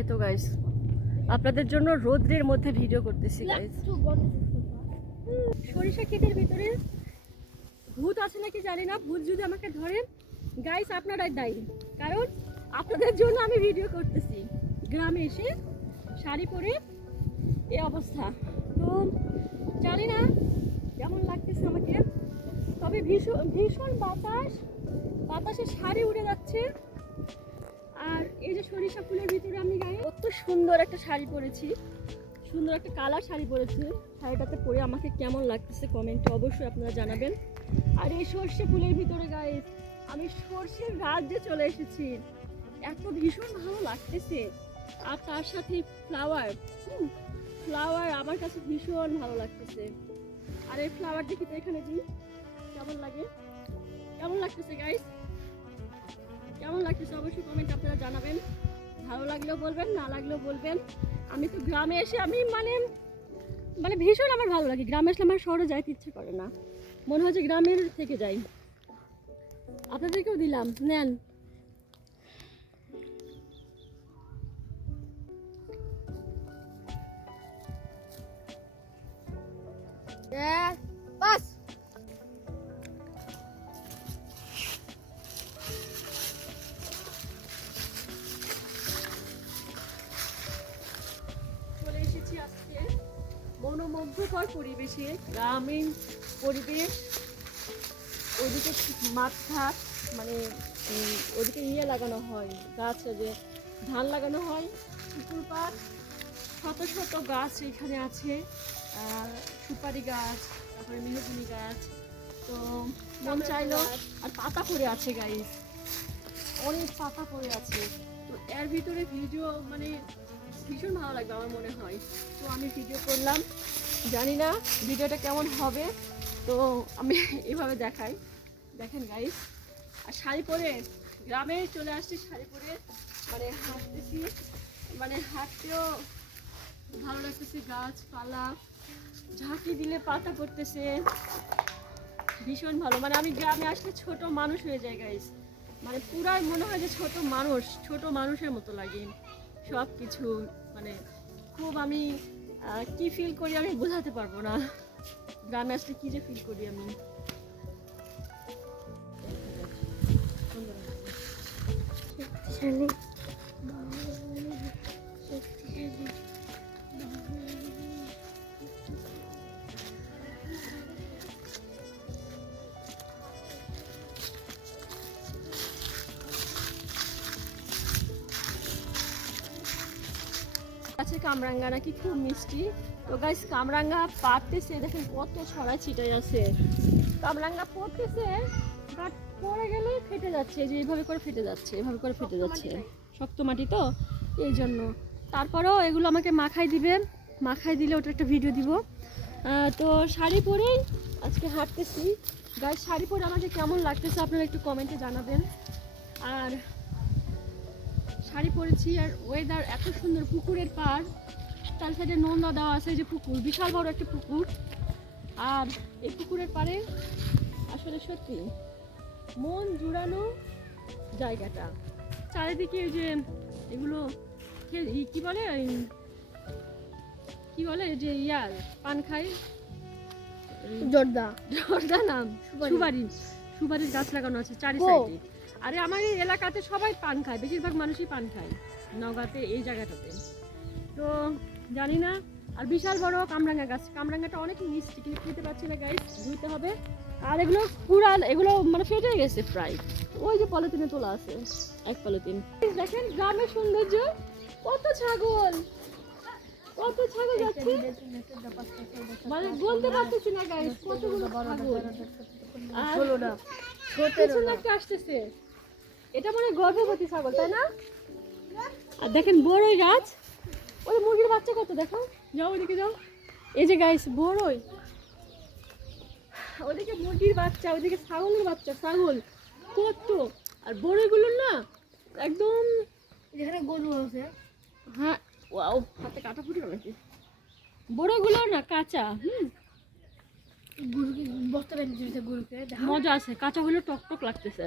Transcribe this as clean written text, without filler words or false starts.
এতো গাইস আপনাদের জন্য রোদ্রের মধ্যে ভিডিও করতেছি গাইস। সরিষা ক্ষেতের ভিতরে ভূত আছে নাকি জানি না, ভূত যদি আমাকে ধরেন গাইস আপনারাই দায়ী, কারণ আপনাদের জন্য আমি ভিডিও করতেছি। গ্রামে এসে শাড়ি পরে এই অবস্থা, তো জানি না কেমন লাগতেছে আমাকে, তবে ভীষণ ভীষণ বাতাসে শাড়ি উড়ে যাচ্ছে। আর এই যে সরিষা ফুলের ভিতরে আমি গায়ে কত সুন্দর একটা শাড়ি পরেছি, সুন্দর একটা কালার শাড়ি পরেছি। শাড়িটাতে পরে আমাকে কেমন লাগতেছে কমেন্টে অবশ্যই আপনারা জানাবেন। আর এই সর্ষে ফুলের ভিতরে গায়ে আমি সর্ষের রাজ্যে চলে এসেছি, এত ভীষণ ভালো লাগতেছে। আর তার সাথে ফ্লাওয়ার আমার কাছে ভীষণ ভালো লাগতেছে। আর এই ফ্লাওয়ার দেখি তো এখানে দিই, কেমন লাগে, কেমন লাগতেছে গাইস, কেমন লাগতেছে অবশ্যই কমেন্ট আপনারা জানাবেন। ভালো লাগলেও বলবেন, না লাগলেও বলবেন। আমি তো গ্রামে এসে আমি মানে ভীষণ আমার ভালো লাগে। গ্রামে আসলে আমার শহরে যাইতে ইচ্ছে করে না, মনে হয় যে গ্রামের থেকে যাই। আপনাদেরকেও দিলাম, নেন। বাস চলে এসেছি আজকে মনোমুগ্ধকর পরিবেশে, গ্রামীণ পরিবেশ। ওইদিকে মাঠঘাট, মানে ওদিকে লাগানো হয় গাছ, যে ধান লাগানো হয়, পুকুর পাড়, শত শত গাছ এখানে আছে, সুপারি গাছ, তারপরে মেহগনি গাছ, তো মন চাইলো। আর পাতা পড়ে আছে গাইস, অনেক পাতা পড়ে আছে। তো এর ভিতরে ভিডিও মানে ভীষণ ভালো লাগবে আমার মনে হয়, তো আমি ভিডিও করলাম। জানি না ভিডিওটা কেমন হবে, তো আমি এভাবে দেখাই, দেখেন গাইস। আর শাড়ি পরে গ্রামে চলে আসছি, শাড়ি পরে মানে হাঁটতেছি, মানে হাঁটতেও ভালো লাগতেছে। গাছপালা ঝাঁকি দিলে পাতা পড়তেছে, ভীষণ ভালো। মানে আমি গ্রামে আসলে ছোট মানুষ হয়ে যায় গাইস, মানে পুরাই মনে হয় যে ছোট মানুষের মতো লাগে সব কিছু। মানে খুব আমি কি ফিল করি আমি বোঝাতে পারবো না, গ্রামে আসলে কি যে ফিল করি আমি। গাছের কামরাঙ্গা নাকি খুব মিষ্টি, তো গাইস কামরাঙ্গা পাড়তেছে, দেখেন কত ছড়াই ছিটাই আছে। কামরাঙ্গা পড়তেছে, বাট পড়ে গেলে ফেটে যাচ্ছে, যে এইভাবে করে ফেটে যাচ্ছে, এভাবে করে ফেটে যাচ্ছে, শক্ত মাটি তো এই জন্য। তারপরেও এগুলো আমাকে মাখাই দিবে, মাখাই দিলে ওটা একটা ভিডিও দিব। তো শাড়ি পরেই আজকে হাঁটতেছি গাইস, শাড়ি পরে আমাকে কেমন লাগতেছে আপনারা একটু কমেন্টে জানাবেন। আর শাড়ি পরেছি, আর ওয়েদার এত সুন্দর, পুকুরের পাড়, তার সাইডে নোনা দেওয়া আছে, যে পুকুর, বিশাল বড় একটা পুকুর। আর এই পুকুরের পাড়ে আসলে সত্যি মন জুড়ানো জায়গাটা, চারিদিকে যে এগুলো কি বলে যে ইয়ার পান খায়, জর্দা নাম, সুপারির গাছ লাগানো আছে চারি সাইডে। আরে আমার এই এলাকাতে সবাই পান খায়, বেশিরভাগ মানুষই পান খায় নওগাঁতে এই জায়গাটাতে, তো জানি না। আর বিশাল বড় কামরাঙ্গা গাছ, কামরাঙ্গাটা অনেক মিষ্টি, কিন্তু খেতে পাচ্ছি না গাইস, ধুইতে হবে। আর এগুলো পুরান, এগুলো মানে ফেটে গেছে প্রায়, ওই যে পলিথিনে তোলা আছে, এক পলিথিন। দেখেন গ্রামের সৌন্দর্য, কত ছাগল যাচ্ছে, মানে বলতে পারতেছি না গাইস কতগুলো ছাগল। আর পিছনে একটা আসতেছে, এটা মনে গর্ভবতী ছাগল, তাই না? আর দেখেন বড়ই গাছ, ওই মুরগির বাচ্চা কত, দেখো, যাও ওইদিকে যাও। এই যে গাইস বড়ই, ওইদিকে মুরগির বাচ্চা, ওইদিকে ছাগলের বাচ্চা, ছাগল কত। আর বড়ইগুলো না একদম, যেখানে গরু আছে, হ্যাঁ ওয়াও, হাতে কাটা ফুটে গেল নাকি। বড়ইগুলো না কাঁচা, গরুকে বস্তা বেঁধে দিয়েছে, গরুকে মজা আছে, কাঁচা হলে টক টক লাগতেছে।